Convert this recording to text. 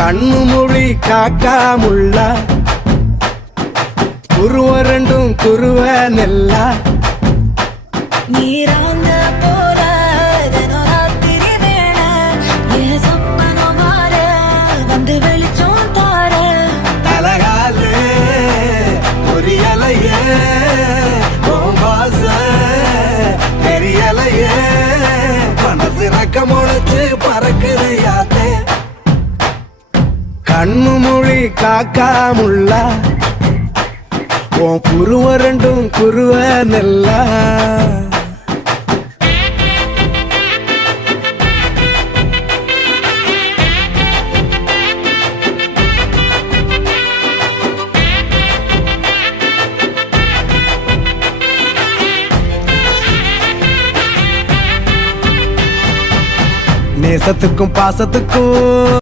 கண்ணு மொழி காக்காமுள்ள குருவ ரெண்டும் குருவ நெல்லா நீராங்க போல ராத்திரி வேண என் சொப்பனம் மாற வந்து வெளிச்சம் தார தலகாலே பொரியலையே பாச தெரியலையே மனசு ரக்க முளைச்சு பறக்குறையாத்தே கண்ணு மொழி காக்காமுள்ள உன் குருவ ரெண்டும் குருவ நெல்லா நேசத்துக்கும் பாசத்துக்கும்